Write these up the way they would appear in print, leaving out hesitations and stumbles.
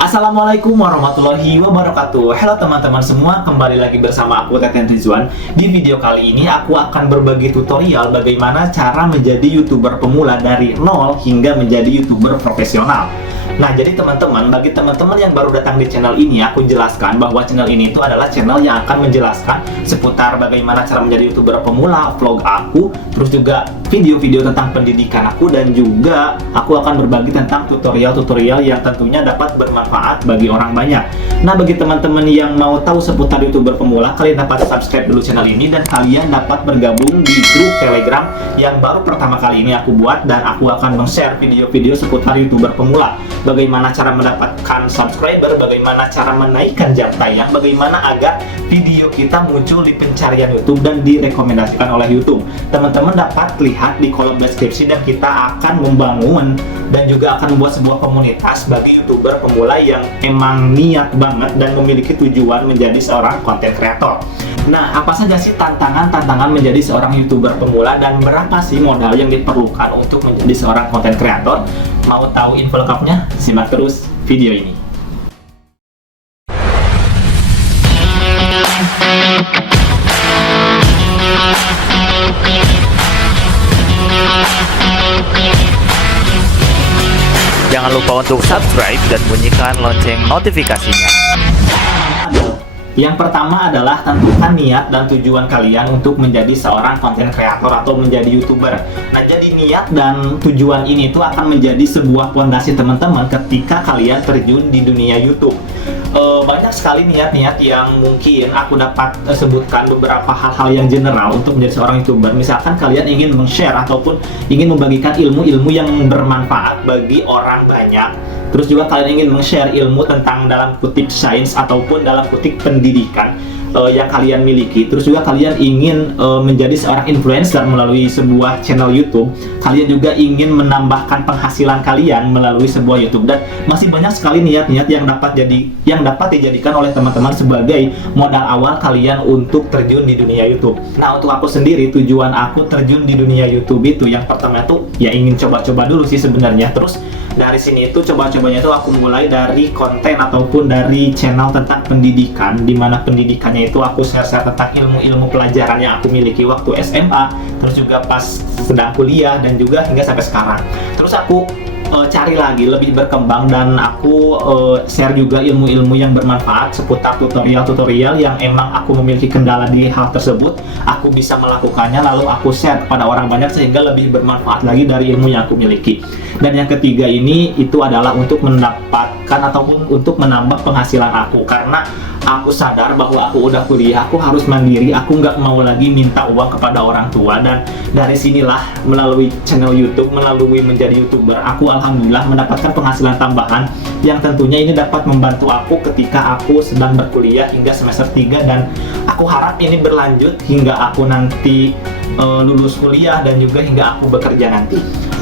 Assalamualaikum warahmatullahi wabarakatuh. Halo teman-teman semua, kembali lagi bersama aku Teten Rizwan. Di video kali ini aku akan berbagi tutorial bagaimana cara menjadi YouTuber pemula dari nol hingga menjadi YouTuber profesional. Nah, jadi teman-teman, bagi teman-teman yang baru datang di channel ini, aku jelaskan bahwa channel ini itu adalah channel yang akan menjelaskan seputar bagaimana cara menjadi YouTuber pemula, vlog aku, terus juga video-video tentang pendidikan aku, dan juga aku akan berbagi tentang tutorial-tutorial yang tentunya dapat bermanfaat bagi orang banyak. Nah, bagi teman-teman yang mau tahu seputar YouTuber pemula, kalian dapat subscribe dulu channel ini dan kalian dapat bergabung di grup Telegram yang baru pertama kali ini aku buat, dan aku akan men-share video-video seputar YouTuber pemula. Bagaimana cara mendapatkan subscriber, bagaimana cara menaikkan jam tayang, bagaimana agar video kita muncul di pencarian YouTube dan direkomendasikan oleh YouTube. Teman-teman dapat lihat di kolom deskripsi, dan kita akan membangun dan juga akan membuat sebuah komunitas bagi YouTuber pemula yang emang niat banget dan memiliki tujuan menjadi seorang content creator. Nah, apa saja sih tantangan menjadi seorang YouTuber pemula dan berapa sih modal yang diperlukan untuk menjadi seorang content creator? Mau tahu info lengkapnya? Simak terus video ini. Jangan lupa untuk subscribe dan bunyikan lonceng notifikasinya. Yang pertama adalah tentukan niat dan tujuan kalian untuk menjadi seorang content creator atau menjadi YouTuber. Nah, jadi niat dan tujuan ini tuh akan menjadi sebuah fondasi teman-teman ketika kalian terjun di dunia YouTube. Banyak sekali niat-niat yang mungkin aku dapat sebutkan beberapa hal-hal yang general untuk menjadi seorang YouTuber. Misalkan kalian ingin men-share ataupun ingin membagikan ilmu-ilmu yang bermanfaat bagi orang banyak. Terus juga kalian ingin men-share ilmu tentang dalam kutip sains ataupun dalam kutip pendidikan yang kalian miliki. Terus juga kalian ingin menjadi seorang influencer melalui sebuah channel YouTube. Kalian juga ingin menambahkan penghasilan kalian melalui sebuah YouTube, dan masih banyak sekali niat-niat yang dapat dijadikan oleh teman-teman sebagai modal awal kalian untuk terjun di dunia YouTube. Nah, untuk aku sendiri, tujuan aku terjun di dunia YouTube itu yang pertama itu ya ingin coba-coba dulu sih sebenarnya. Terus dari sini itu coba-cobanya itu aku mulai dari konten ataupun dari channel tentang pendidikan, di mana pendidikannya itu aku share-share tentang ilmu-ilmu pelajaran yang aku miliki waktu SMA, terus juga pas sedang kuliah, dan juga hingga sampai sekarang. Terus aku cari lagi lebih berkembang, dan aku share juga ilmu-ilmu yang bermanfaat seputar tutorial-tutorial yang emang aku memiliki kendala di hal tersebut. Aku bisa melakukannya lalu aku share kepada orang banyak sehingga lebih bermanfaat lagi dari ilmu yang aku miliki. Dan yang ketiga ini itu adalah untuk mendapatkan ataupun untuk menambah penghasilan aku, karena aku sadar bahwa aku udah kuliah, aku harus mandiri, aku nggak mau lagi minta uang kepada orang tua. Dan dari sinilah melalui channel YouTube, melalui menjadi YouTuber, aku alhamdulillah mendapatkan penghasilan tambahan yang tentunya ini dapat membantu aku ketika aku sedang berkuliah hingga semester 3, dan aku harap ini berlanjut hingga aku nanti lulus kuliah dan juga hingga aku bekerja nanti.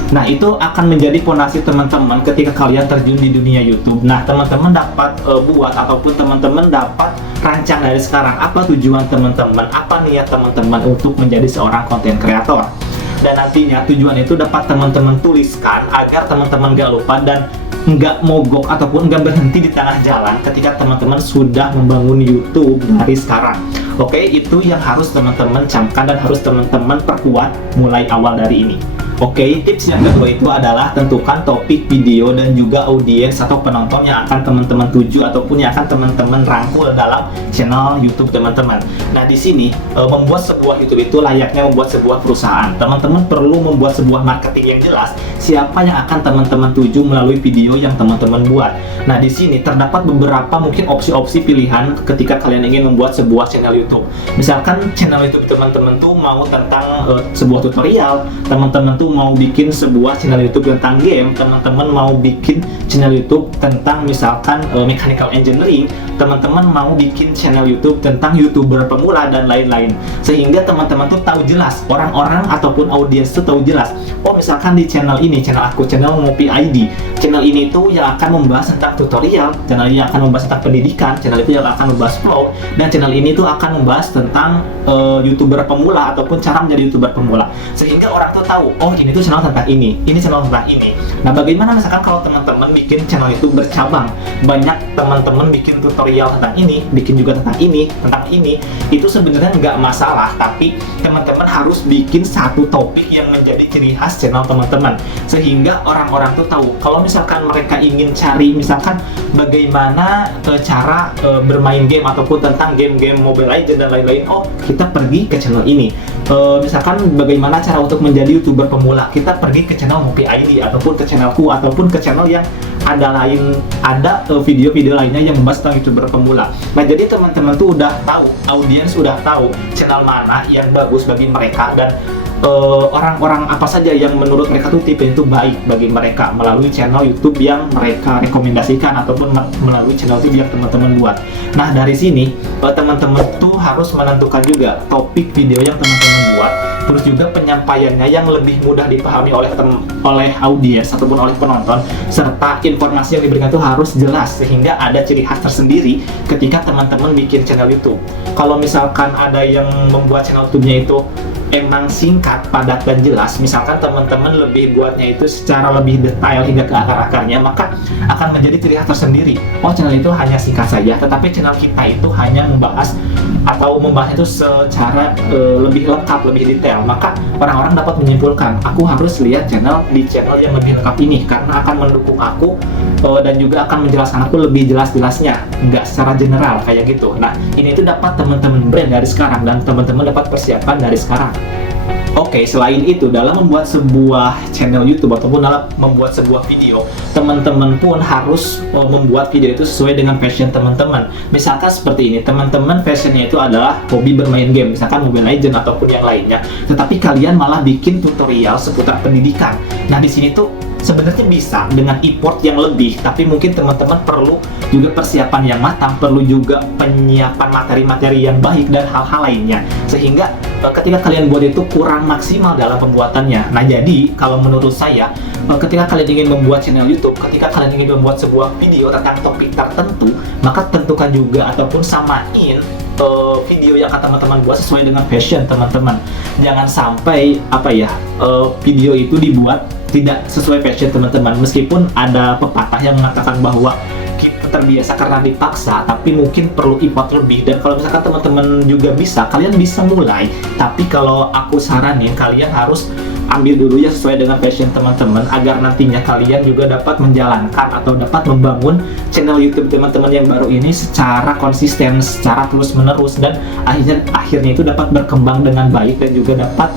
Nah, itu akan menjadi fondasi teman-teman ketika kalian terjun di dunia YouTube. Nah, teman-teman dapat buat ataupun teman-teman dapat rancang dari sekarang apa tujuan teman-teman, apa niat teman-teman untuk menjadi seorang content creator. Dan nantinya tujuan itu dapat teman-teman tuliskan agar teman-teman gak lupa dan nggak mogok ataupun nggak berhenti di tengah jalan ketika teman-teman sudah membangun YouTube dari sekarang. Oke, itu yang harus teman-teman camkan dan harus teman-teman perkuat mulai awal dari ini. Oke, tips yang kedua itu adalah tentukan topik video dan juga audiens atau penonton yang akan teman-teman tuju ataupun yang akan teman-teman rangkul dalam channel YouTube teman-teman. Nah, di sini membuat sebuah YouTube itu layaknya membuat sebuah perusahaan. Teman-teman perlu membuat sebuah marketing yang jelas siapa yang akan teman-teman tuju melalui video yang teman-teman buat. Nah, di sini terdapat beberapa mungkin opsi-opsi pilihan ketika kalian ingin membuat sebuah channel YouTube. Misalkan channel YouTube teman-teman tuh mau tentang sebuah tutorial, teman-teman tuh mau bikin sebuah channel YouTube tentang game, teman-teman mau bikin channel YouTube tentang misalkan mechanical engineering, teman-teman mau bikin channel YouTube tentang YouTuber pemula dan lain-lain. Sehingga teman-teman tuh tahu jelas, orang-orang ataupun audiens tuh tahu jelas, oh misalkan di channel ini, channel aku, channel Ngopi ID, channel ini tuh yang akan membahas tentang tutorial, channel ini akan membahas tentang pendidikan, channel itu yang akan membahas vlog, dan channel ini tuh akan membahas tentang YouTuber pemula ataupun cara menjadi YouTuber pemula. Sehingga orang tuh tahu, oh ini tuh channel tentang ini channel tentang ini. Nah, bagaimana misalkan kalau teman-teman bikin channel YouTube bercabang, banyak teman-teman bikin tutorial tentang ini, bikin juga tentang ini, itu sebenarnya nggak masalah, tapi teman-teman harus bikin satu topik yang menjadi ciri khas channel teman-teman, sehingga orang-orang tuh tahu kalau misalkan mereka ingin cari misalkan bagaimana cara bermain game ataupun tentang game-game Mobile Legends dan lain-lain, oh kita pergi ke channel ini. Misalkan bagaimana cara untuk menjadi YouTuber pemula, kita pergi ke channel Mopi ID ataupun ke channelku ataupun ke channel yang ada video-video lainnya yang membahas tentang YouTuber pemula. Nah, jadi teman-teman tuh udah tahu, audiens udah tahu channel mana yang bagus bagi mereka dan orang-orang apa saja yang menurut mereka tuh tipe itu baik bagi mereka melalui channel YouTube yang mereka rekomendasikan ataupun melalui channel YouTube yang teman-teman buat. Nah, dari sini teman-teman tuh harus menentukan juga topik video yang teman-teman buat, terus juga penyampaiannya yang lebih mudah dipahami oleh audiens ataupun oleh penonton, serta informasi yang diberikan itu harus jelas sehingga ada ciri khas tersendiri ketika teman-teman bikin channel YouTube. Kalau misalkan ada yang membuat channel YouTube-nya itu emang singkat, padat, dan jelas, misalkan teman-teman lebih buatnya itu secara lebih detail hingga ke akar-akarnya, maka akan menjadi ciri khas tersendiri. Oh, channel itu hanya singkat saja, tetapi channel kita itu hanya membahasnya itu secara lebih lengkap, lebih detail. Maka orang-orang dapat menyimpulkan, aku harus lihat channel yang lebih lengkap ini karena akan mendukung aku dan juga akan menjelaskan aku lebih jelas-jelasnya, nggak secara general kayak gitu. Nah, ini itu dapat teman-teman brand dari sekarang dan teman-teman dapat persiapan dari sekarang. Oke, selain itu dalam membuat sebuah channel YouTube ataupun dalam membuat sebuah video, teman-teman pun harus membuat video itu sesuai dengan passion teman-teman. Misalkan seperti ini, teman-teman passionnya itu adalah hobi bermain game, misalkan Mobile Legends ataupun yang lainnya, tetapi kalian malah bikin tutorial seputar pendidikan. Nah, di sini tuh sebenarnya bisa dengan effort yang lebih, tapi mungkin teman-teman perlu juga persiapan yang matang, perlu juga penyiapan materi-materi yang baik dan hal-hal lainnya, sehingga ketika kalian buat itu kurang maksimal dalam pembuatannya. Nah, jadi kalau menurut saya, ketika kalian ingin membuat channel YouTube, ketika kalian ingin membuat sebuah video tentang topik tertentu, maka tentukan juga ataupun samain video yang akan teman-teman buat sesuai dengan passion teman-teman. Jangan sampai video itu dibuat tidak sesuai passion teman-teman. Meskipun ada pepatah yang mengatakan bahwa kita terbiasa karena dipaksa, tapi mungkin perlu effort lebih. Dan kalau misalkan teman-teman juga bisa, kalian bisa mulai. Tapi kalau aku saranin, kalian harus ambil dulu ya sesuai dengan passion teman-teman, agar nantinya kalian juga dapat menjalankan atau dapat membangun channel YouTube teman-teman yang baru ini secara konsisten, secara terus-menerus, dan akhirnya itu dapat berkembang dengan baik dan juga dapat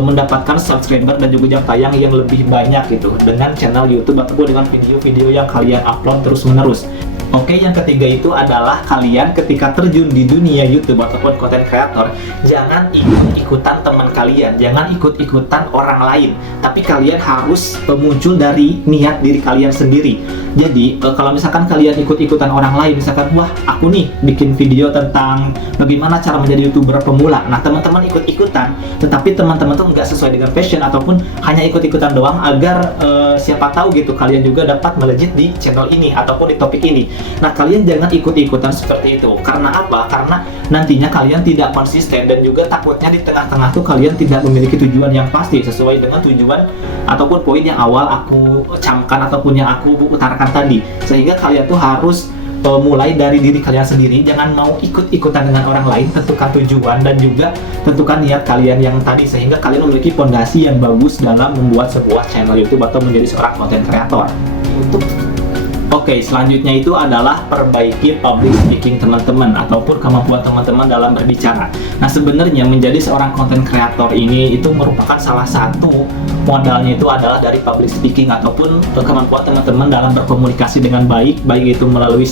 mendapatkan subscriber dan juga jam tayang yang lebih banyak gitu dengan channel YouTube ataupun dengan video-video yang kalian upload terus-menerus. Oke, yang ketiga itu adalah kalian ketika terjun di dunia YouTube ataupun content creator, jangan ikut-ikutan teman kalian, jangan ikut-ikutan orang lain, tapi kalian harus muncul dari niat diri kalian sendiri. Jadi kalau misalkan kalian ikut-ikutan orang lain, misalkan wah aku nih bikin video tentang bagaimana cara menjadi YouTuber pemula, nah teman-teman ikut-ikutan, tetapi teman-teman tuh nggak sesuai dengan passion ataupun hanya ikut-ikutan doang agar siapa tahu gitu kalian juga dapat melejit di channel ini ataupun di topik ini. Nah, kalian jangan ikut-ikutan seperti itu. Karena apa? Karena nantinya kalian tidak konsisten dan juga takutnya di tengah-tengah tuh kalian tidak memiliki tujuan yang pasti sesuai dengan tujuan ataupun poin yang awal aku camkan ataupun yang aku utarakan tadi. Sehingga kalian tuh harus mulai dari diri kalian sendiri, jangan mau ikut-ikutan dengan orang lain, tentukan tujuan dan juga tentukan niat kalian yang tadi sehingga kalian memiliki fondasi yang bagus dalam membuat sebuah channel YouTube atau menjadi seorang content creator. Oke, selanjutnya itu adalah perbaiki public speaking teman-teman ataupun kemampuan teman-teman dalam berbicara. Nah, sebenarnya menjadi seorang content creator ini itu merupakan salah satu modalnya itu adalah dari public speaking ataupun kemampuan teman-teman dalam berkomunikasi dengan baik itu melalui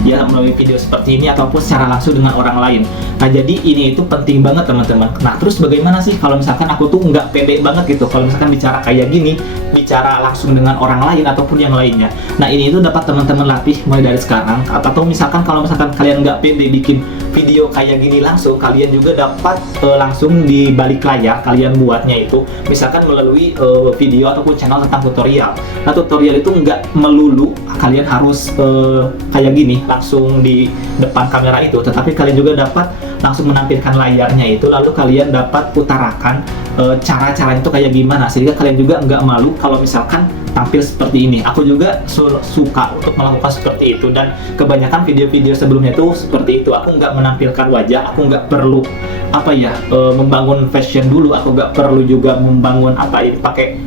melalui video seperti ini ataupun secara langsung dengan orang lain. Nah, jadi ini itu penting banget teman-teman. Nah, terus bagaimana sih kalau misalkan aku tuh nggak pede banget gitu kalau misalkan bicara kayak gini, bicara langsung dengan orang lain ataupun yang lainnya. Nah, ini itu dapat teman-teman latih mulai dari sekarang. Atau misalkan kalau misalkan kalian nggak pede bikin video kayak gini langsung, kalian juga dapat langsung di balik layar kalian buatnya itu misalkan melalui video ataupun channel tentang tutorial. Nah, tutorial itu nggak melulu kalian harus kayak gini langsung di depan kamera itu, tetapi kalian juga dapat langsung menampilkan layarnya itu, lalu kalian dapat utarakan cara-caranya itu kayak gimana, sehingga kalian juga nggak malu kalau misalkan tampil seperti ini. Aku juga suka untuk melakukan seperti itu, dan kebanyakan video-video sebelumnya itu seperti itu. Aku nggak menampilkan wajah, aku nggak perlu membangun fashion dulu, aku nggak perlu juga membangun pakai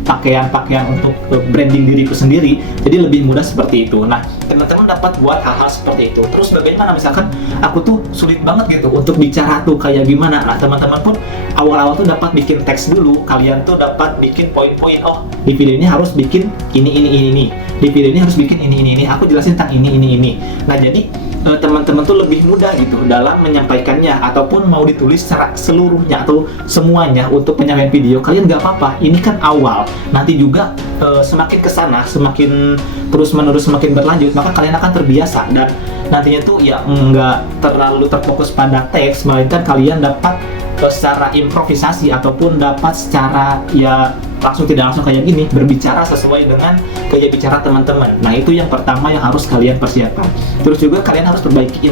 pakaian untuk branding diriku sendiri. Jadi lebih mudah seperti itu. Nah, teman-teman dapat buat hal-hal seperti itu. Terus bagaimana misalkan aku tuh sulit banget gitu untuk bicara tuh kayak gimana. Nah, teman-teman pun awal-awal tuh dapat bikin teks dulu. Kalian tuh dapat bikin poin-poin, oh di video ini harus bikin ini. Di video ini harus bikin ini. Aku jelasin tentang ini. Nah, jadi teman-teman tuh lebih mudah gitu dalam menyampaikannya, ataupun mau ditulis secara seluruhnya atau semuanya untuk penyampaian video. Kalian nggak apa-apa, ini kan awal. Nanti juga semakin kesana, semakin terus-menerus semakin berlanjut, maka kalian akan terbiasa, dan nantinya tuh ya nggak terlalu terfokus pada teks, melainkan kalian dapat secara improvisasi ataupun dapat secara ya langsung tidak langsung kayak gini, berbicara sesuai dengan gaya bicara teman-teman. Nah, itu yang pertama yang harus kalian persiapkan. Terus juga kalian harus perbaiki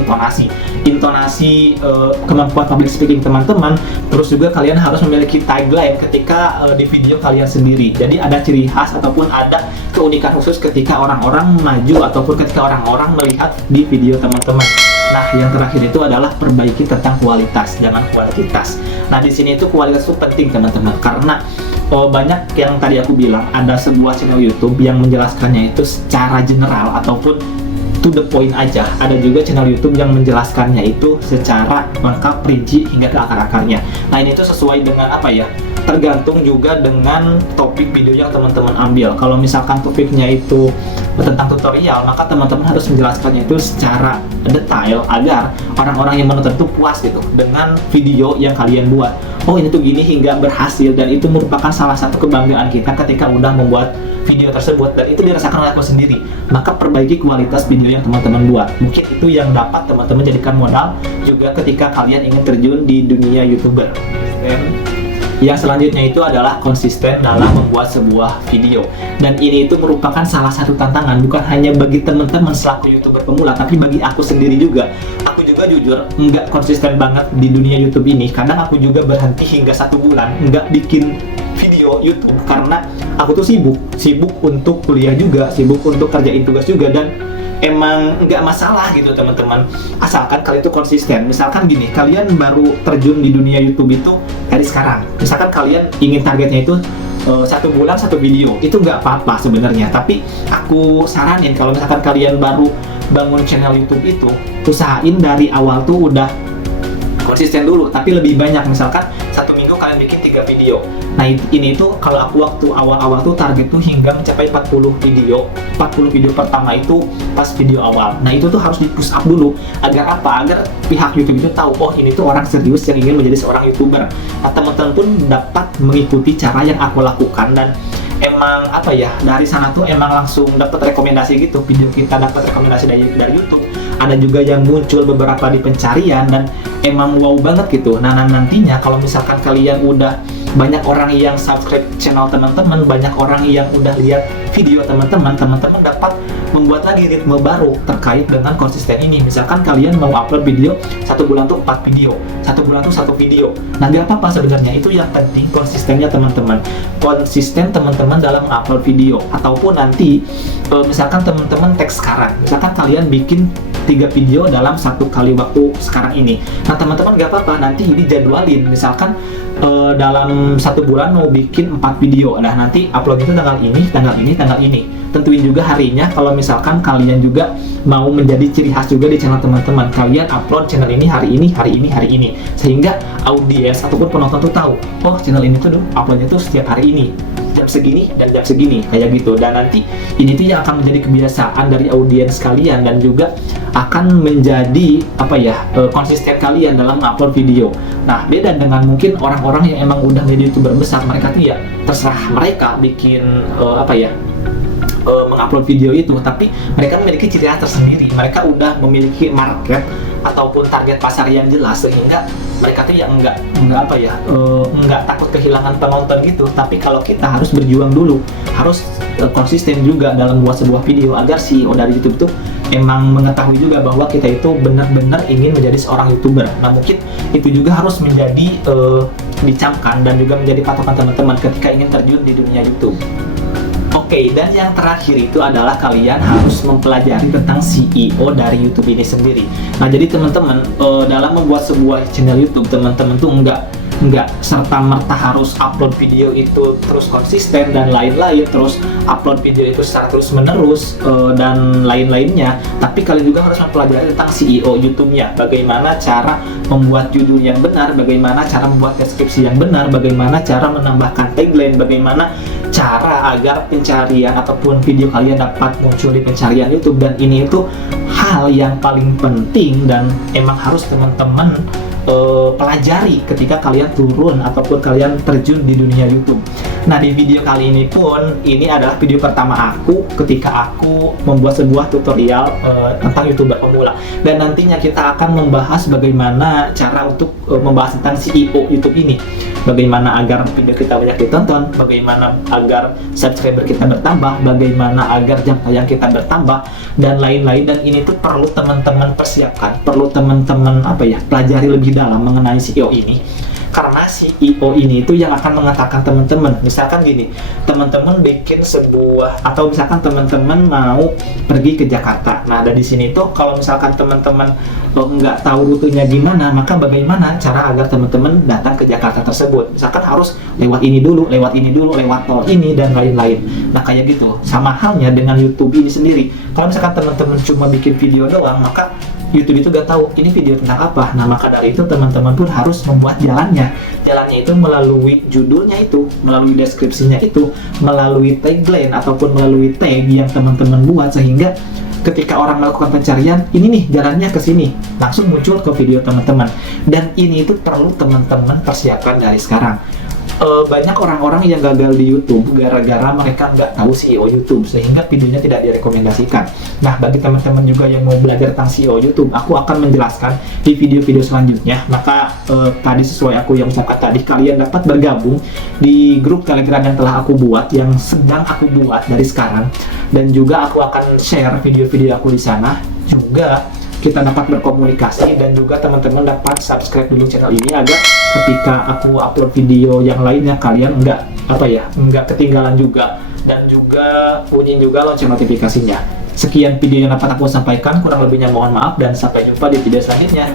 intonasi kemampuan public speaking teman-teman. Terus juga kalian harus memiliki tagline ketika di video kalian sendiri. Jadi ada ciri khas ataupun ada keunikan khusus ketika orang-orang maju ataupun ketika orang-orang melihat di video teman-teman. Nah, yang terakhir itu adalah perbaiki tentang kualitas, jangan kuantitas. Nah, di sini itu kualitas itu penting teman-teman, karena banyak yang tadi aku bilang, ada sebuah channel YouTube yang menjelaskannya itu secara general ataupun to the point aja. Ada juga channel YouTube yang menjelaskannya itu secara lengkap, rinci hingga ke akar-akarnya. Nah, ini tuh sesuai dengan tergantung juga dengan topik video yang teman-teman ambil. Kalau misalkan topiknya itu tentang tutorial, maka teman-teman harus menjelaskannya itu secara detail agar orang-orang yang menonton itu puas gitu dengan video yang kalian buat. Oh, ini tuh gini hingga berhasil, dan itu merupakan salah satu kebanggaan kita ketika udah membuat video tersebut, dan itu dirasakan oleh aku sendiri. Maka perbaiki kualitas video yang teman-teman buat. Mungkin itu yang dapat teman-teman jadikan modal juga ketika kalian ingin terjun di dunia YouTuber. Yang selanjutnya itu adalah konsisten dalam membuat sebuah video, dan ini itu merupakan salah satu tantangan bukan hanya bagi teman-teman selaku YouTuber pemula, tapi bagi aku sendiri juga. Aku juga jujur nggak konsisten banget di dunia YouTube ini. Kadang aku juga berhenti hingga 1 bulan nggak bikin video YouTube karena aku tuh sibuk untuk kuliah juga, sibuk untuk kerjain tugas juga, dan emang nggak masalah gitu teman-teman, asalkan kalian tuh konsisten. Misalkan gini, kalian baru terjun di dunia YouTube itu dari sekarang, misalkan kalian ingin targetnya itu 1 bulan 1 video, itu nggak apa-apa sebenarnya. Tapi aku saranin kalau misalkan kalian baru bangun channel YouTube itu, usahain dari awal tuh udah konsisten dulu, tapi lebih banyak. Misalkan 1 minggu kalian bikin 3 video. Nah, ini tuh kalau aku waktu awal-awal tuh target tuh hingga mencapai 40 video. 40 video pertama itu pas video awal. Nah, itu tuh harus di push up dulu. Agar apa? Agar pihak YouTube itu tahu, oh ini tuh orang serius yang ingin menjadi seorang YouTuber. Nah, teman-teman pun dapat mengikuti cara yang aku lakukan, dan emang dari sana tuh emang langsung dapat rekomendasi gitu. Video kita dapat rekomendasi dari YouTube. Ada juga yang muncul beberapa di pencarian, dan emang wow banget gitu. Nah, nantinya kalau misalkan kalian udah banyak orang yang subscribe channel teman-teman, banyak orang yang udah lihat video teman-teman dapat membuat lagi ritme baru terkait dengan konsisten ini. Misalkan kalian mau upload video 1 bulan tuh 4 video, 1 bulan tuh 1 video. Nah, gak apa-apa sebenarnya, itu yang penting konsistennya teman-teman. Konsisten teman-teman dalam upload video, ataupun nanti misalkan teman-teman tag sekarang, misalkan kalian bikin 3 video dalam 1 kali waktu sekarang ini. Nah, teman-teman gak apa-apa, nanti ini jadwalin. Misalkan dalam 1 bulan mau bikin 4 video. Nah, nanti upload itu tanggal ini. Tentuin juga harinya. Kalau misalkan kalian juga mau menjadi ciri khas juga di channel teman-teman, kalian upload channel ini hari ini. Sehingga audiens ataupun penonton tuh tahu, oh channel ini tuh uploadnya tuh setiap hari ini, jam segini dan jam segini, kayak gitu. Dan nanti ini tuh yang akan menjadi kebiasaan dari audiens kalian, dan juga akan menjadi konsisten kalian dalam upload video. Nah, beda dengan mungkin orang-orang yang emang udah menjadi YouTuber besar, mereka tuh ya terserah mereka bikin mengupload video itu, tapi mereka memiliki ciri khas tersendiri. Mereka udah memiliki market ataupun target pasar yang jelas, sehingga mereka tuh ya nggak takut kehilangan penonton gitu. Tapi kalau kita harus berjuang dulu, harus konsisten juga dalam buat sebuah video, agar CEO dari YouTube tuh emang mengetahui juga bahwa kita itu benar-benar ingin menjadi seorang YouTuber. Nah, mungkin itu juga harus menjadi dicamkan dan juga menjadi patokan teman-teman ketika ingin terjun di dunia YouTube. Oke, dan yang terakhir itu adalah kalian harus mempelajari tentang CEO dari YouTube ini sendiri. Nah, jadi teman-teman, dalam membuat sebuah channel YouTube, teman-teman tuh nggak serta-merta harus upload video itu terus konsisten dan lain-lain, terus upload video itu secara terus-menerus dan lain-lainnya. Tapi kalian juga harus mempelajari tentang CEO YouTube-nya, bagaimana cara membuat judul yang benar, bagaimana cara membuat deskripsi yang benar, bagaimana cara menambahkan tagline, bagaimana cara agar pencarian ataupun video kalian dapat muncul di pencarian YouTube. Dan ini itu hal yang paling penting dan emang harus teman-teman pelajari ketika kalian turun ataupun kalian terjun di dunia YouTube. Nah, di video kali ini pun, ini adalah video pertama aku ketika aku membuat sebuah tutorial tentang YouTuber pemula. Dan nantinya kita akan membahas bagaimana cara untuk membahas tentang CEO YouTube ini. Bagaimana agar video kita banyak ditonton, bagaimana agar subscriber kita bertambah, bagaimana agar jam tayang kita bertambah, dan lain-lain. Dan ini tuh perlu teman-teman persiapkan, perlu teman-teman pelajari lebih dalam mengenai CEO ini. Karena CEO ini itu yang akan mengatakan teman-teman, misalkan gini, teman-teman bikin sebuah, atau misalkan teman-teman mau pergi ke Jakarta. Nah, dari sini tuh kalau misalkan teman-teman nggak tahu rutenya gimana, maka bagaimana cara agar teman-teman datang ke Jakarta tersebut? Misalkan harus lewat ini dulu, lewat tol ini, dan lain-lain. Nah, kayak gitu. Sama halnya dengan YouTube ini sendiri. Kalau misalkan teman-teman cuma bikin video doang, maka YouTube itu gak tahu ini video tentang apa. Nah, maka dari itu teman-teman pun harus membuat jalannya. Jalannya itu melalui judulnya itu, melalui deskripsinya itu, melalui tagline ataupun melalui tag yang teman-teman buat, sehingga ketika orang melakukan pencarian, ini nih jalannya ke sini, langsung muncul ke video teman-teman. Dan ini itu perlu teman-teman persiapkan dari sekarang. Banyak orang-orang yang gagal di YouTube gara-gara mereka nggak tahu CEO YouTube, sehingga videonya tidak direkomendasikan. Nah, bagi teman-teman juga yang mau belajar tentang CEO YouTube, aku akan menjelaskan di video-video selanjutnya. Maka tadi sesuai aku yang ucapkan tadi, kalian dapat bergabung di grup Telegram yang telah aku buat, yang sedang aku buat dari sekarang, dan juga aku akan share video-video aku di sana. Juga kita dapat berkomunikasi, dan juga teman-teman dapat subscribe dulu channel ini agar ketika aku upload video yang lainnya kalian nggak ketinggalan juga, dan juga bunyiin juga lonceng notifikasinya. Sekian video yang dapat aku sampaikan, kurang lebihnya mohon maaf, dan sampai jumpa di video selanjutnya.